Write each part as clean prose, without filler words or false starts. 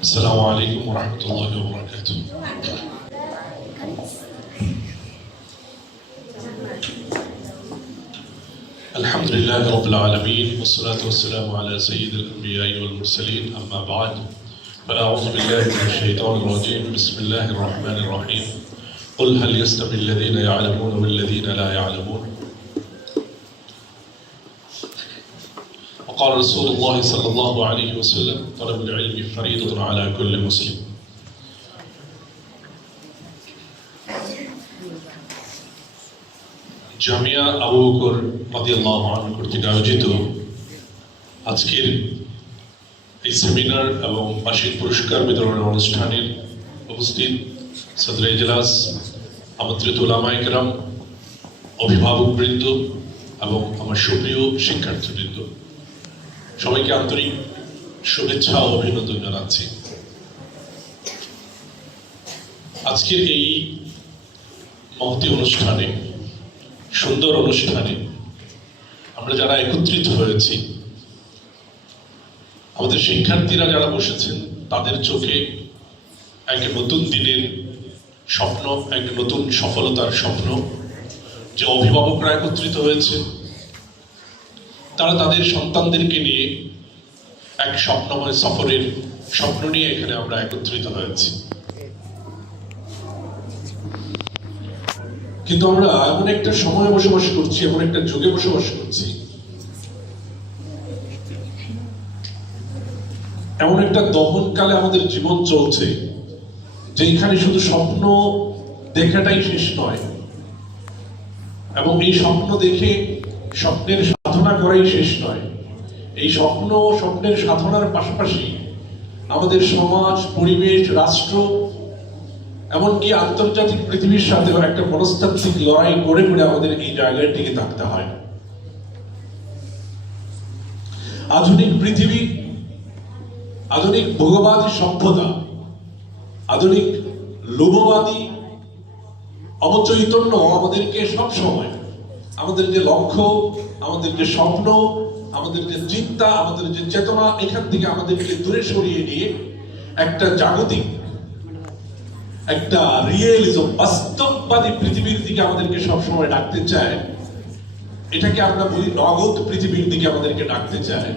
السلام عليكم ورحمة الله وبركاته. الحمد لله رب العالمين والصلاة والسلام على سيد الأنبياء والمرسلين، أما بعد فأعوذ بالله من الشيطان الرجيم. بسم الله الرحمن الرحيم. قل هل يستوي الذين يعلمون والذين لا يعلمون. وقال رسول الله صلى الله عليه وسلم طلب العلم فريضة على كل مسلم. জামিয়া আবু বকর রাদিয়াল্লাহু আনহু কর্তৃক আয়োজিত আজকের এই সেমিনার এবং বার্ষিক পুরস্কার বিতরণের অনুষ্ঠানের উপস্থিত সদরে ইজলাস, আমন্ত্রিত উলামায়ে কেরাম, অভিভাবকবৃন্দ এবং আমার সুপ্রিয় শিক্ষার্থীবৃন্দ, সবাইকে আন্তরিক শুভেচ্ছা ও অভিনন্দন জানাচ্ছি। আজকের এই মহতী অনুষ্ঠানে, সুন্দর অনুষ্ঠানে আমরা যারা একত্রিত হয়েছি, আমাদের শিক্ষার্থীরা যারা বসেছেন, তাদের চোখে এক নতুন দিনের স্বপ্ন, এক নতুন সফলতার স্বপ্ন। যে অভিভাবকরা একত্রিত হয়েছে, তারা তাদের সন্তানদেরকে নিয়ে এক স্বপ্নময় সফরের স্বপ্ন নিয়ে এখানে আমরা একত্রিত হয়েছি। কিন্তু আমরা এমন একটা সময়ে বসবাস করছি, এমন একটা যুগে বসবাস করছি, এমন একটা দহনকালে আমাদের জীবন চলছে, যেখানে শুধু স্বপ্ন দেখাটাই শেষ নয়, এবং এই স্বপ্ন দেখে স্বপ্নের সাধনা করাই শেষ নয়। এই স্বপ্নের সাধনার পাশাপাশি আমাদের সমাজ, পরিবেশ, রাষ্ট্র, এমনকি আন্তর্জাতিক পৃথিবীর সাথে একটা মনস্তাত্ত্বিক লড়াই করে করে আমাদের এই জায়গায় টিকে থাকতে হয়। আধুনিক পৃথিবী, আধুনিক ভোগবাদী সভ্যতা, আধুনিক লোভবাদী অবচৈতন্য আমাদেরকে সব সময় আমাদের যে লক্ষ্য, আমাদের যে স্বপ্ন, আমাদের যে চিন্তা, আমাদের যে চেতনা, এখান থেকে আমাদেরকে দূরে সরিয়ে নিয়ে একটা জাগতিক, একটা রিয়েলিজম, বাস্তববাদী পৃথিবীর দিকে আমাদেরকে সবসময় ডাকতে চায়। এটাকে আমরা বলি নগদ পৃথিবীর দিকে আমাদেরকে ডাকতে চায়।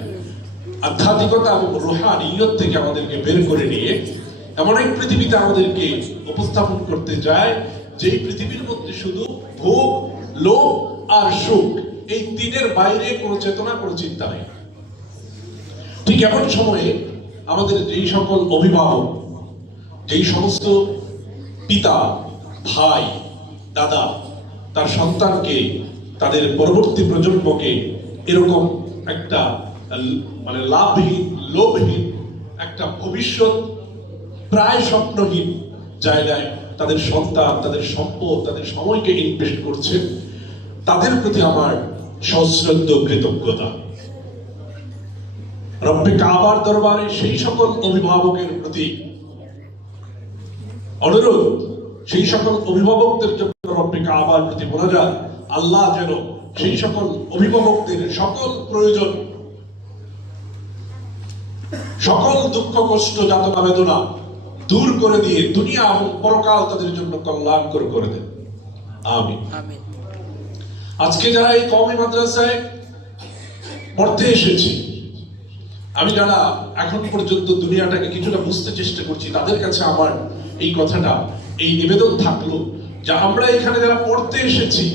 আধ্যাত্মিকতা এবং রুহানিয়ত থেকে আমাদেরকে বের করে নিয়ে এমন এক পৃথিবীতে আমাদেরকে উপস্থাপন করতে চায়, যেই পৃথিবীর মধ্যে শুধু ভোগ, লোভ আর সুখ, এই তিনের বাইরে কোনো চেতনা, কোনো চিন্তা নেই। ঠিক এমন সময়ে আমাদের যেই সকল অভিভাবক, যেই সমস্ত পিতা, ভাই, দাদা তার সন্তানকে, তাদের পরবর্তী প্রজন্মকে এরকম একটা লাভহীন, লোভহীন একটা ভবিষ্যৎ প্রায় স্বপ্নহীন জায়গায় তাদের সন্তান, তাদের সম্পদ, তাদের সময়কে ইনভেস্ট করছে, তাদের প্রতি আমার সশ্রদ্ধ কৃতজ্ঞতা। রব্বে কাবার দরবারে সেই সকল অভিভাবকের প্রতি অনুরোধ, সেই সকল অভিভাবকদের জন্য রব্বে কাবার প্রতি মোনাজাত, আল্লাহ যেন সেই সকল অভিভাবকদের সকল প্রয়োজন, সকল দুঃখ, কষ্ট, যাতনা, বেদনা দূর করে দিয়ে দুনিয়া এবং পরকাল তাদের জন্য কল্যাণকর করে দেন। আমিন। আজকে যারা এই কওমি মাদ্রাসায় পড়তে এসেছি, আমি যারা এখন পর্যন্ত দুনিয়াটাকে কিছুটা বুঝতে চেষ্টা করছি, তাদের কাছে আমার এই কথাটা, এই নিবেদন থাকলো যে আমরা এখানে যারা পড়তে এসেছি,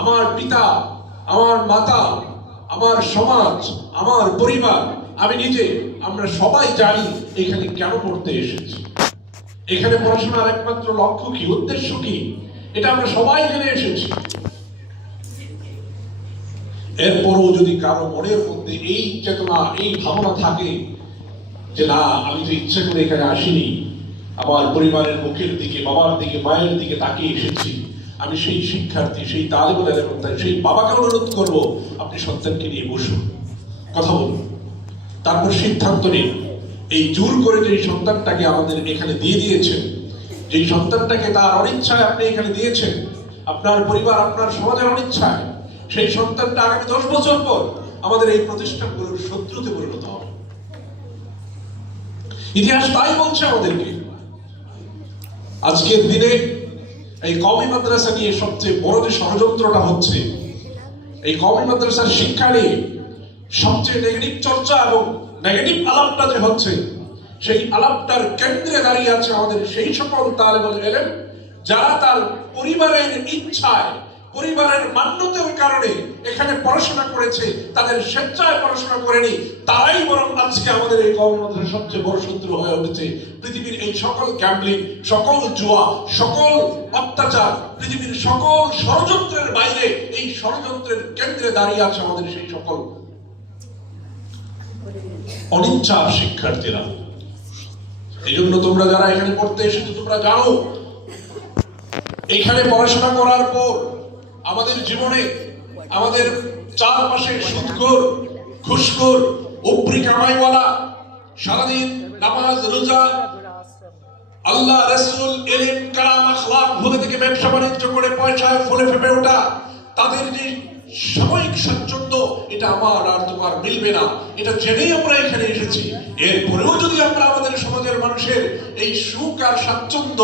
আমার পিতা, আমার মাতা, আমার সমাজ, আমার পরিবার, আমি নিজে, আমরা সবাই জানি এখানে কেন পড়তে এসেছি। এখানে পড়াশোনার একমাত্র লক্ষ্য কি, উদ্দেশ্য কি, এটা আমরা সবাই জেনে এসেছি। এরপরও যদি কারো মনের মধ্যে এই চেতনা, এই ভাবনা থাকে যে না, আমি তো ইচ্ছা করে এখানে আসিনি, আমার পরিবারের মুখের দিকে, বাবার দিকে, মায়ের দিকে তাকিয়ে এসেছি, আমি সেই শিক্ষার্থী, সেই তালেবুল ইলম, সেই বাবাকে অনুরোধ করবো আপনি সন্তানকে নিয়ে বসুন, কথা বলুন, তারপর সিদ্ধান্ত নিন। এই জোর করে যে সন্তানটাকে আমাদের এখানে দিয়ে দিয়েছেন, যে সন্তানটাকে তার অনিচ্ছায় আপনি এখানে দিয়েছেন, আপনার পরিবার, আপনার সমাজের অনিচ্ছায়, সেই সন্তানটা আগামী 10 বছর পর আমাদের এই প্রতিষ্ঠানগুলোর শত্রুতে পরিণত হবে। ইতিহাস তাই বলছে আমাদেরকে। আজকের দিনে এই কওমি মাদ্রাসা নিয়ে সবচেয়ে বড় যে ষড়যন্ত্রটা হচ্ছে, এই কওমি মাদ্রাসার শিক্ষা নিয়ে সবচেয়ে নেগেটিভ চর্চা এবং নেগেটিভ আলাপটা যে হচ্ছে, সেই আলাপটার কেন্দ্রে দাঁড়িয়ে আছে আমাদের সেই সকল তালেবুল ইলম যারা তার পরিবারের ইচ্ছায়, পরিবারের মান্যতার কারণে এখানে পড়াশোনা করেছে, তাদের স্বেচ্ছায় পড়াশোনা করেনি, তারাই বরং আজকে আমাদের এই কওমি মাদ্রাসার সবচেয়ে বড় শত্রু হয়ে উঠেছে। পৃথিবীর এই সকল গ্যাম্বলিং, সকল জুয়া, সকল অত্যাচার, পৃথিবীর সকল ষড়যন্ত্রের বাইরে এই ষড়যন্ত্রের কেন্দ্রে দাঁড়িয়ে আছে আমাদের সেই সকল অনিচ্ছার শিক্ষার্থীরা। এই জন্য তোমরা যারা এখানে পড়তে এসেছো, তোমরা জানো এখানে পড়াশোনা করার পর আমাদের জীবনে আমাদের চারপাশে সুদখোর, ঘুষখোর, উপরি কামাইওয়ালা, সারাদিন নামাজ রোজা, আল্লাহ রাসূল, ইলম কালাম আখলাক ভুলে থেকে ব্যবসা বাণিজ্য করে পয়সায় ফুলে ফেপে ওঠা, তাদের যে সাময়িক স্বাচ্ছন্দ্য, এটা আমার আর তোমার মিলবে না, এটা জেনেই আমরা এখানে এসেছি। এরপরেও যদি আমরা আমাদের সমাজের মানুষের এই সুখ আর স্বাচ্ছন্দ্য,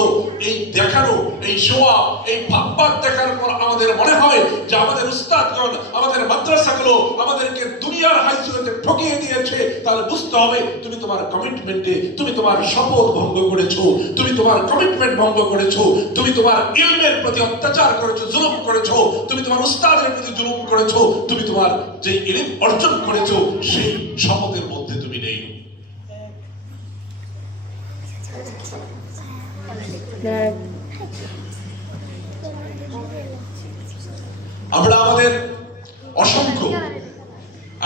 এই দেখানো, এই শোয়া, এই ভাববাদ দেখার পর আমাদের মনে হয় যে আমাদের উস্তাদগণ, আমাদের মাদ্রাসাগুলো আমাদেরকে দুনিয়ার হাইসুয়েতে ঠকিয়ে দিয়েছে, তাহলে বুঝতে হবে তুমি তোমার কমিটমেন্টে, তুমি তোমার শপথ ভঙ্গ করেছো, তুমি তোমার কমিটমেন্ট ভঙ্গ করেছো, তুমি তোমার ইলমের প্রতি অত্যাচার করেছো, জুলুম করেছো, তুমি তোমার উস্তাদের প্রতি জুলুম করেছো, তুমি তোমার যে ইলম অর্জন করেছো সেই শপথের মধ্যে তুমি নেই। আমরা আমাদের অসংখ্য,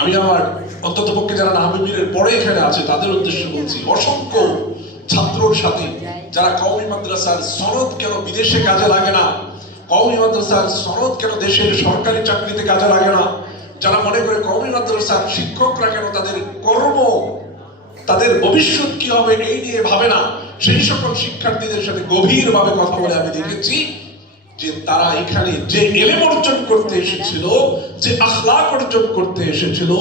আমি আমার অন্তত পক্ষে যারা নাহবিবীরের পরে এখানে আছে তাদের উদ্দেশ্যে বলছি, অসংখ্য ছাত্রর সাথে যারা কওমি মাদ্রাসার সনদ কেন বিদেশে কাজে লাগে না, কওমি মাদ্রাসার সনদ কেন দেশের সরকারি চাকরিতে কাজে লাগে না, যারা মনে করে কওমি মাদ্রাসার শিক্ষকরা কেন তাদের কর্ম, তাদের ভবিষ্যৎ কি হবে এই নিয়ে ভাবে না, সেই সকল শিক্ষার্থীদের সাথে গভীরভাবে কথা বলে আমি দেখেছি যে তারা এখানে যে ইলম অর্জন করতে এসেছিল, যে আখলাক অর্জন করতে এসেছিল,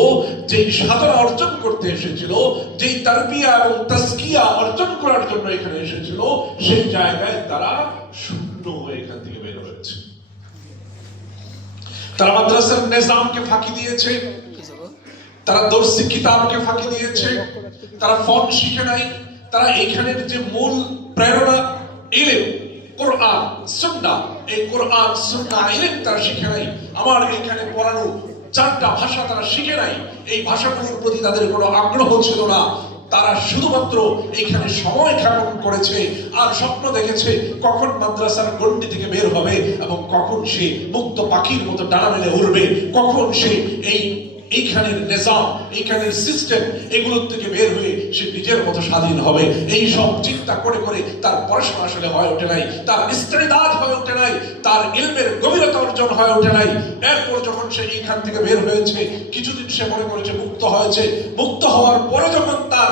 যে সাধনা অর্জন করতে এসেছিল, যে তারবিয়া এবং তাজকিয়া অর্জন করার জন্য এখানে এসেছিল, সেই জায়গায় তারা শূন্য হয়ে এখান থেকে বের হয়েছে। তারা মাদ্রাসার নিজামকে ফাঁকি দিয়েছে, তারা দর্শি কিতাবকে ফাঁকি দিয়েছে, তারা ফন শিখে নাই, তারা এইখানের যে মূল প্রেরণা ইলম, কোরআন সুন্নাহ, এই কোরআন সুন্নাহ ইলম তারা শিখে নাই। আমার এখানে পড়ানো চারটা ভাষা তারা শিখে নাই, এই ভাষাগুলোর প্রতি তাদের কোনো আগ্রহ ছিল না। তারা শুধুমাত্র এইখানে সময় ক্ষেপণ করেছে আর স্বপ্ন দেখেছে কখন মাদ্রাসার গণ্ডি থেকে বের হবে এবং কখন সে মুক্ত পাখির মতো ডানা মেলে উড়বে, কখন সে এইখানের নিজাম, এইখানের সিস্টেম, এগুলোর থেকে বের হয়ে সে নিজের মতো স্বাধীন হবে। এই সব চিন্তা করে করে তার পড়াশোনা আসলে হয়ে ওঠে নাই, তার ইস্তেদাদ হয়ে ওঠে নাই, তার ইলমের গভীরতা অর্জন হয়ে ওঠে নাই। এরপর যখন সে এইখান থেকে বের হয়েছে, কিছুদিন সে মনে করেছে মুক্ত হয়েছে, মুক্ত হওয়ার পরে যখন তার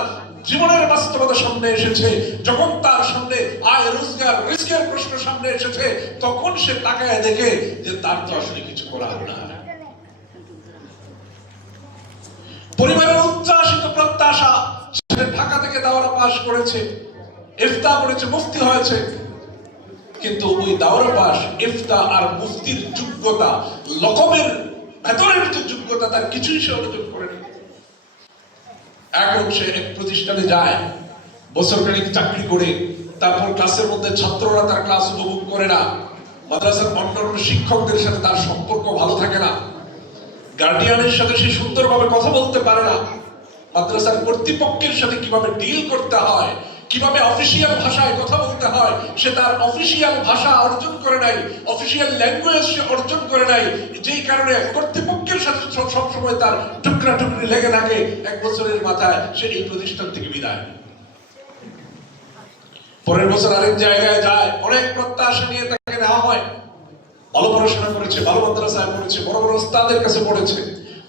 জীবনের বাস্তবতা সামনে এসেছে, যখন তার সামনে আয় রোজগার, রিস্কের প্রশ্ন সামনে এসেছে, তখন সে তাকায় দেখে যে তার তো আসলে কিছু করার না। পরিবারের উচ্চাসিত প্রত্যাশা, সে ঢাকা থেকে দাওরা পাস করেছে, ইফতা করেছে, মুফতি হয়েছে, কিন্তু ওই দাওরা পাস, ইফতা আর মুফতির যোগ্যতা, লকবের ভেতরের যে যোগ্যতা, তার কিছুই সে অর্জন করেনি। এখন সে এক প্রতিষ্ঠানে যায়, বছরখানেক চাকরি করে, তারপর ক্লাসের মধ্যে ছাত্ররা তার ক্লাস উপভোগ করে না, মাদ্রাসার অন্যান্য শিক্ষকদের সাথে তার সম্পর্ক ভালো থাকে না, গার্ডিয়ানের সাথে সে সুন্দরভাবে কথা বলতে পারে না, মাদ্রাসার কর্তৃপক্ষের সাথে কিভাবে ডিল করতে হয়, কিভাবে অফিসিয়াল ভাষায় কথা বলতে হয়, সে তার অফিসিয়াল ভাষা অর্জন করে নাই, অফিসিয়াল ল্যাঙ্গুয়েজ সে অর্জন করে নাই, যেই কারণে কর্তৃপক্ষের সাথে সবসময় তার টুকরা টুকরি লেগে থাকে। এক বছরের মাথায় সে এই প্রতিষ্ঠান থেকে বিদায়, পরের বছর আরেক জায়গায় যায়, অনেক প্রত্যাশা নিয়ে তাকে নেওয়া হয়, ভালো পড়াশোনা করেছে, ভালো মাদ্রাসায় পড়েছে, বড় বড় ওস্তাদের কাছে পড়েছে,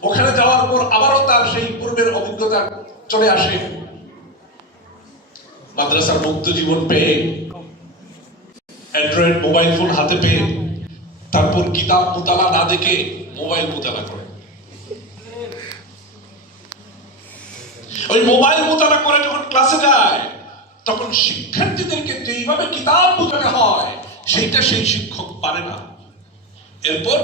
ওখানে যাওয়ার পর আবারও তার সেই পূর্বের অভিজ্ঞতা চলে আসে। মাদ্রাসার মুক্ত জীবন পেয়ে, অ্যান্ড্রয়েড মোবাইল ফোন হাতে পেয়ে, তারপর কিতাব মুতালা না দেখে মোবাইল মুতালা করে। ওই মোবাইল মোতালা করে যখন ক্লাসে যায় তখন শিক্ষার্থীদেরকে যেইভাবে কিতাব বোঝানো হয় সেইটা সেই শিক্ষক পারে না। এরপর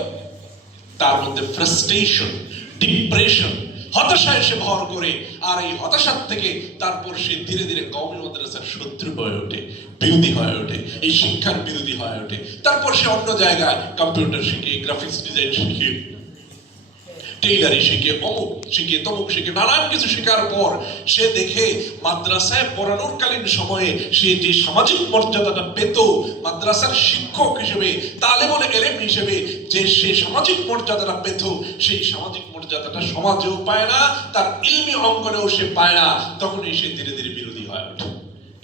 তার মধ্যে ফ্রাস্ট্রেশন, ডিপ্রেশন, হতাশা এসে ভর করে, আর এই হতাশার থেকে তারপর সে ধীরে ধীরে কওমি মাদ্রাসার শত্রু হয়ে ওঠে, বিরোধী হয়ে ওঠে, এই শিক্ষার বিরোধী হয়ে ওঠে। তারপর সে অন্য জায়গায় কম্পিউটার শিখে, গ্রাফিক্স ডিজাইন শিখে, টেইলারি শিখে, অমুক শিখে, তমুক শিখে, নানান কিছু শেখার পর সে দেখে মাদ্রাসায় পড়ানোর কালীন সময়ে সে যে সামাজিক মর্যাদাটা পেত মাদ্রাসার শিক্ষক হিসেবে, তালেবুল ইলম হিসেবে, যে সে সামাজিক মর্যাদাটা পেত সেই সামাজিক মর্যাদাটা সমাজেও পায় না, তার ইলমি অঙ্গনেও সে পায় না। তখনই সে ধীরে ধীরে বিরোধী হয়ে ওঠে।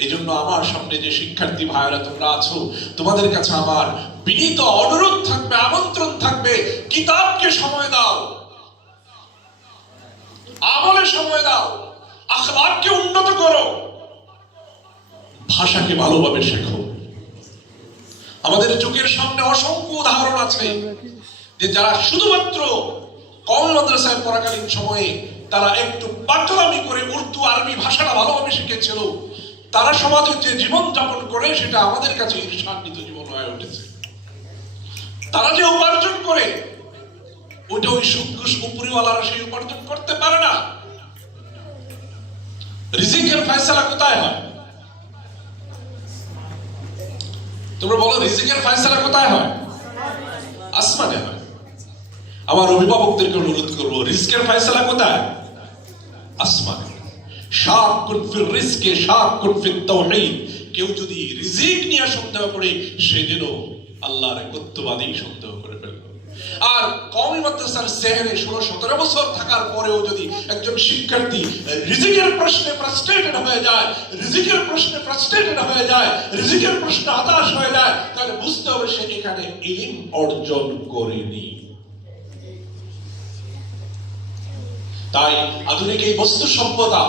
এই জন্য আমার সামনে যে শিক্ষার্থী ভাইয়েরা তোমরা আছো, তোমাদের কাছে আমার বিনীত অনুরোধ থাকবে, আমন্ত্রণ থাকবে, কিতাবকে সময় দাও, আমলে সময় দাও, আখলাককে উন্নত করো, ভাষাকে ভালোভাবে শেখো। আমাদের চোখের সামনে অসংখ্য উদাহরণ আছে যে যারা শুধুমাত্র কওমি মাদ্রাসায় পড়াকালীন সময়ে তারা একটু পাগলামি করে উর্দু আরবি ভাষাটা ভালোভাবে শিখেছিল, তারা সমাজে যে জীবন যাপন করে সেটা আমাদের কাছে ঈর্ষান্বিত জীবন হয়ে উঠেছে। তারা যে উপার্জন করে ওইটা ওই উপরিওয়ালারা সেই উপার্জন করতে পারে না। রিজিকের ফয়সালা কোথায় হয়? তোমরা বলো, রিজিকের ফয়সালা কোথায় হয়? আসমানে হয়। আমার অভিভাবকদেরকে অনুরোধ করবো, রিজিকের ফয়সালা কোথায়? আসমানে। শাকুন ফির রিজকে শাকুন ফিত তাওহীদ। কেউ যদি রিজিক নিয়ে সন্দেহ করে সে যেন আল্লাহর একত্ববাদী সন্দেহ করে ফেলবে। আর কওমি মাদ্রাসার সেহরে 16-17 বছর থাকার পরেও যদি একজন শিক্ষার্থী রিজিকের প্রশ্নে ফ্রাস্ট্রেটেড হয়ে যায়, রিজিকের প্রশ্নে ফ্রাস্ট্রেটেড হয়ে যায়, রিজিকের প্রশ্নে হতাশ হয়ে যায়, তাহলে বুঝতে হবে সে এখানে ইলম অর্জন করেনি। তাই আধুনিক এই বস্তু সভ্যতা,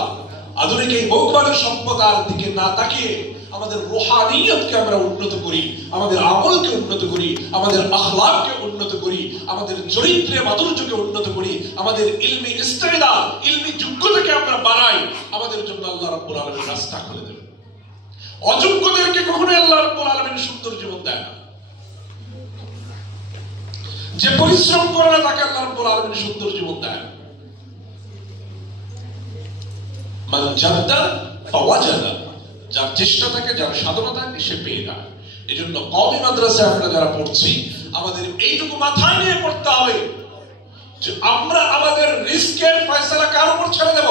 আধুনিক এই ভৌগোলিক সভ্যতার দিকে না তাকিয়ে আমাদের রুহানিয়তকে আমরা উন্নত করি, আমাদের আমলকে উন্নত করি, আমাদের আখলাককে উন্নত করি, আমাদের চরিত্রের মাধুর্যকে উন্নত করি, আমাদের ইলমি ইস্তেদাদ, ইলমি যোগ্যতাকে আমরা বাড়াই। আমাদের জন্য আল্লাহ রাব্বুল আলামিন রাস্তা খুলে দেবেন। অযোগ্যদেরকে কখনোই আল্লাহ রাব্বুল আলামিন সুন্দর জীবন দেয় না। যে পরিশ্রম করে না তাকে আল্লাহ রাব্বুল আলামিন সুন্দর জীবন দেয় না। মান জাদ্দা ফাওয়াজাদা, যার চেষ্টা থাকে, যার সাধনা থাকে, সে পেয়ে যায়। এই জন্য কওমি মাদ্রাসায় আমরা যারা পড়ছি আমাদের এইটুকু মাথায় নিয়ে পড়তে হবে যে আমরা আমাদের রিস্কের ফয়সালা কার উপর ছেড়ে দেব,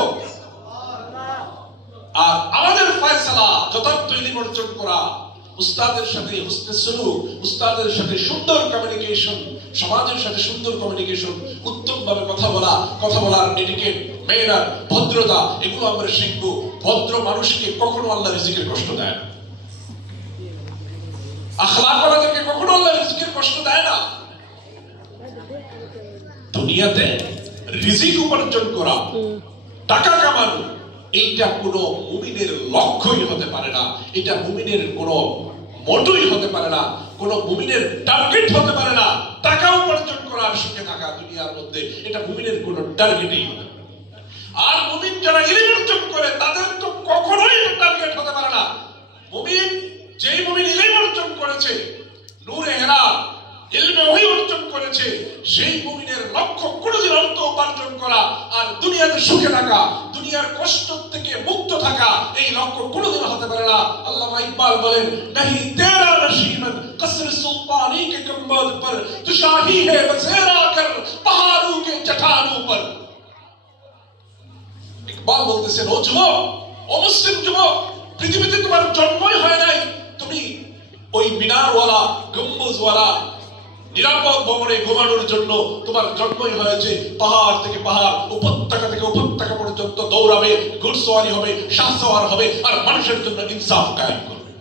আর আমাদের ফয়সালা যথার্থ ইলম অর্জন করা, উস্তাদের সাথে হুসনে সুলুক, উস্তাদের সাথে সুন্দর কমিউনিকেশন, সমাজের সাথে সুন্দর কমিউনিকেশন, উত্তম ভাবে কথা বলার এটিকেট, মেয়েরা ভদ্রতা, এগুলো আমরা শিখবো। ভদ্র মানুষকে কখনো আল্লাহ রিজিকের কষ্ট দেয় না। আখলাক ওয়ালাদেরকে কখনো আল্লাহ রিজিকের কষ্ট দেয় না। দুনিয়াতে রিজিক উপার্জন করা, টাকা কামানো, এইটা কোনো মুমিনের লক্ষ্যই হতে পারে না, এটা মুমিনের কোনো মোটই হতে পারে না, কোনো মুমিনের টার্গেট হতে পারে না। টাকা উপার্জন করার সুখে থাকা দুনিয়ার মধ্যে, এটা মুমিনের কোনো টার্গেটই হতে পারে। আর মুমিন যারা ইলম অর্জন করে তাদের তো কখনোই এটা টার্গেট হতে পারে না। মুমিন, যেই মুমিন ইলম অর্জন করেছে, নূরে হেরা ইলমে ওহী অর্জন করেছে, সেই মুমিনের লক্ষ্য কোনদিন অর্থ উপার্জন করা আর দুনিয়াতে সুখে থাকা, দুনিয়ার কষ্ট থেকে মুক্ত থাকা, এই লক্ষ্য কোনদিন হতে পারে না। আল্লামা ইকবাল বলেন, नहीं तेरा नशीमन कसर सुल्तानी के गुंबद पर तू शाही है बसेरा कर पहाड़ों के चट्टानों पर। ইকবাল বলতেছেন, ও যুবক, ও মুসলিম যুবক, পৃথিবীতে তোমার জন্মই হয় নাই তুমি ওই মিনারওয়ালা, গম্বুজওয়ালা নিরাপদ ভবনে ঘুমানোর জন্য। তোমার জন্মই হয়েছে পাহাড় থেকে পাহাড়, উপত্যকা থেকে উপত্যকা পর্যন্ত দৌড়াবে, ঘোড়সওয়ারি হবে, শাহসওয়ার হবে, আর মানুষের জন্য ইনসাফ কায়েম করবে।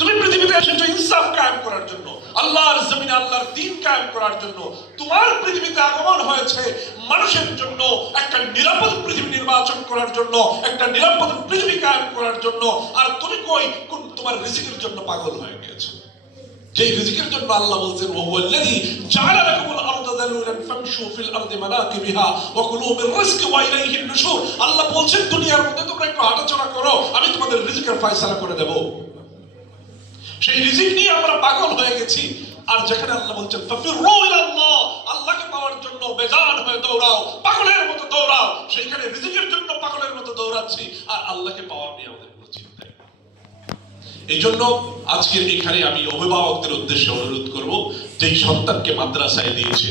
তুমি পৃথিবীতে এসেছো ইনসাফ কায়েম করার জন্য, আল্লাহর জমিনে আল্লাহর দ্বীন কায়েম করার জন্য। তোমার পৃথিবীতে আগমন হয়েছে মানুষের জন্য, একটা নিরাপদ পৃথিবী নির্বাচন করার জন্য, একটা নিরাপদ পৃথিবী কায়েম করার জন্য। আর তুমি কই তোমার রিজিকের জন্য পাগল হয়ে গিয়েছো। যে রিজিকের জন্য আল্লাহ বলছেন ওয়াল্লাযী জাআলা লাকুমুল আরদা যালুলান ফামশু ফিল আরদি মানাকিবিহা ওয়া কুলু মির রিজকি ওয়া ইলাইহিন নুশুর। আল্লাহ বলছেন দুনিয়ার মধ্যে তোমরা একটু হাঁটাচলা করো, আমি তোমাদের রিজিকের ফয়সালা করে দেব। সেই রিজিক নিয়ে আমরা পাগল হয়ে গেছি। আর যেখানে আল্লাহ বলছেন ফাফিরু ইলাল্লাহ, আল্লাহকে পাওয়ার জন্য বেজান হয়ে দৌড়াও, পাগলের মতো দৌড়াও, সেইখানে রিজিকের জন্য পাগলের মতো দৌড়াচ্ছি আর আল্লাহকে পাওয়ার নিয়ে আমাদের কোনো চিন্তা নেই। এই জন্য আজকের এখানে আমি অভিভাবকদের উদ্দেশ্যে অনুরোধ করব, যেই সন্তানকে মাদ্রাসায় দিয়েছে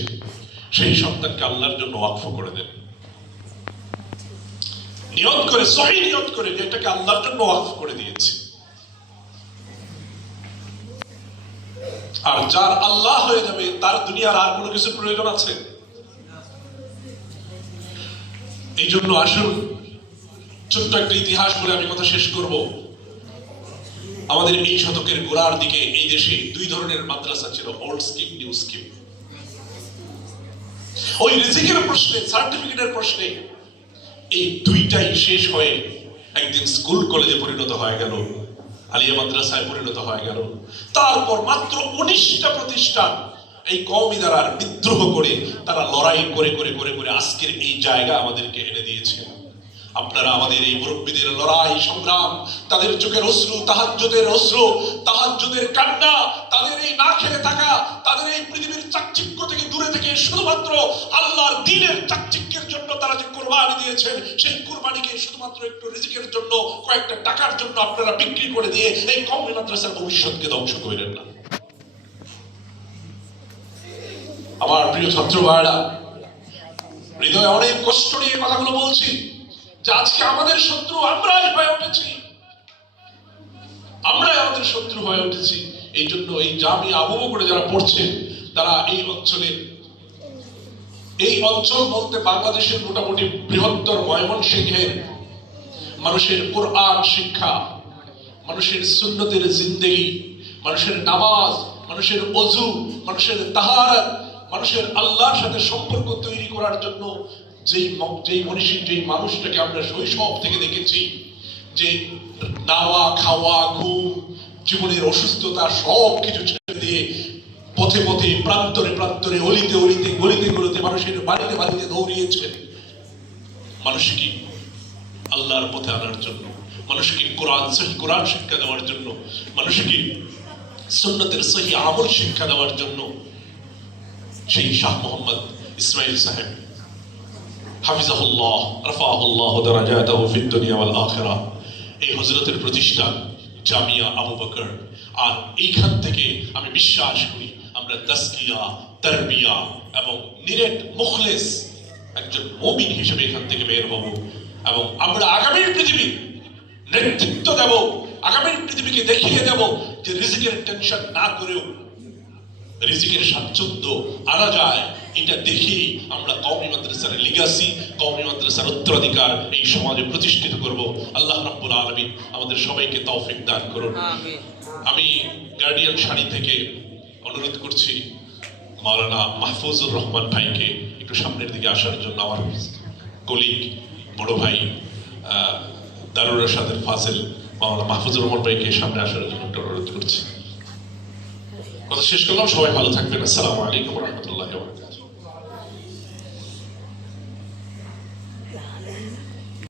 সেই সন্তানকে আল্লাহর জন্য ওয়াকফ করে দেন। নিয়ত করে, সহিহ নিয়ত করে যে এটাকে আল্লাহর জন্য ওয়াকফ করে দিয়েছে। আর যার আল্লাহ হয়ে যাবে তার দুনিয়ার আর কোনো কিছু প্রয়োজন আছে? এই জন্য আসুন ছোট্ট একটা ইতিহাস বলে আমি কথা শেষ করব। আমাদের এই শতকের গোড়ার দিকে এই দেশে দুই ধরনের মাদ্রাসা ছিল, ওল্ড স্কিম, নিউ স্কিম। ওই রিজিকের প্রশ্নে, সার্টিফিকেটের প্রশ্নে এই দুইটাই শেষ হয়ে একদিন স্কুল কলেজে পরিণত হয়ে গেল, আলিয়া মাদ্রাসায় পরিণত হয়ে গেল। তারপর মাত্র 19টা প্রতিষ্ঠান এই কওমি দ্বারার বিদ্রোহ করে তারা লড়াই করে করে করে করে আজকের এই জায়গা আমাদেরকে এনে দিয়েছে। আপনারা আমাদের এই মুরব্বীদের লড়াই সংগ্রাম, তাদের চোখের অশ্রু, তাহাজ্জুদের অশ্রু, তাহাজ্জুদের কান্না, তাদের এই না খেয়ে থাকা, তাদের এই পৃথিবীর চাকচিক্য থেকে দূরে থেকে শুধুমাত্র আল্লাহর দ্বীনের চাকচিক্যের জন্য তারা যে কুরবানি দিয়েছেন, সেই কুরবানিকে শুধুমাত্র একটু রিজিকের জন্য, কয়েকটা টাকার জন্য আপনারা বিক্রি করে দিয়ে এই কওমি মাদ্রাসার ভবিষ্যৎকে ধ্বংস করেন না। আমার প্রিয় ছাত্র ভাইরা, হৃদয়ে অনেক কষ্ট নিয়ে কথাগুলো বলছি যে আজকে আমাদের শত্রু আমরাই হয়ে উঠেছি, আমরাই আমাদের শত্রু হয়ে উঠেছি। এই জন্য এই জামিয়া আবু বকরে যারা পড়ছেন তারা এই অঞ্চল বলতে বাংলাদেশের মোটামুটি বৃহত্তর ময়মনসিংহের মানুষের কোরআন শিক্ষা, মানুষের সুন্নতের জিন্দেগি, মানুষের নামাজ, মানুষের ওযু, মানুষের তাহারাত, মানুষের আল্লাহর সাথে সম্পর্ক তৈরি করার জন্য যেই মনীষী, যেই মানুষটাকে আমরা শৈশব থেকে দেখেছি যে নাওয়া খাওয়া ঘুম জীবনের অসুস্থতা সব কিছু ছেড়ে দিয়ে পথে পথে প্রান্তরে প্রান্তরে অলিতে অলিতে গলিতে গলিতে মানুষের বাড়িতে বাড়িতে দৌড়িয়েছেন মানুষকে আল্লাহর পথে আনার জন্য, মানুষকে কোরআন শিক্ষা দেওয়ার জন্য, মানুষকে সুন্নতের সহি আমল শিক্ষা দেওয়ার জন্য। সেই শাহ মোহাম্মদ ইসমাইল সাহেব হাফিজাহুল্লাহ রাফাহুল্লাহ দারাজাতাহু ফিদ দুনিয়া ওয়াল আখিরাহ, এই হযরতের প্রতিষ্ঠান জামিয়া আবু বকর। আর এইখান থেকে আমি বিশ্বাস করি আমরা তাসকিয়া, তারবিয়া এবং নিরেট মুখলেস একজন মুমিন হিসেবে এখান থেকে বের হব এবং আমরা আগামীর পৃথিবী নেতৃত্ব দেব, আগামীর পৃথিবীকে দেখিয়ে দেব যে রিজিকের টেনশন না করেও রিজিকের স্বাচ্ছন্দ্য আনা যায়। এটা দেখি আমরা কওমি মাদ্রাসার লিগাসি, কওমি মাদ্রাসার উত্তরাধিকার এই সমাজে প্রতিষ্ঠিত করব। আল্লাহ রাব্বুল আলামিন আমাদের সবাইকে তৌফিক দান করুন। আমি গার্ডিয়ান শাড়ি থেকে অনুরোধ করছি মাওলানা মাহফুজুর রহমান ভাইকে একটু সামনের দিকে আসার জন্য। আমার কলিগ বড় ভাই দারুর রাশাদের ফাজিল মাওলানা মাহফুজুর রহমান ভাইকে সামনে আসার জন্য একটু অনুরোধ করছি। কথা শেষ করলাম, সবাই ভালো থাকবেন। আসসালামু আলাইকুম ওয়া রাহমাতুল্লাহি ওয়া বারাকাতুহু।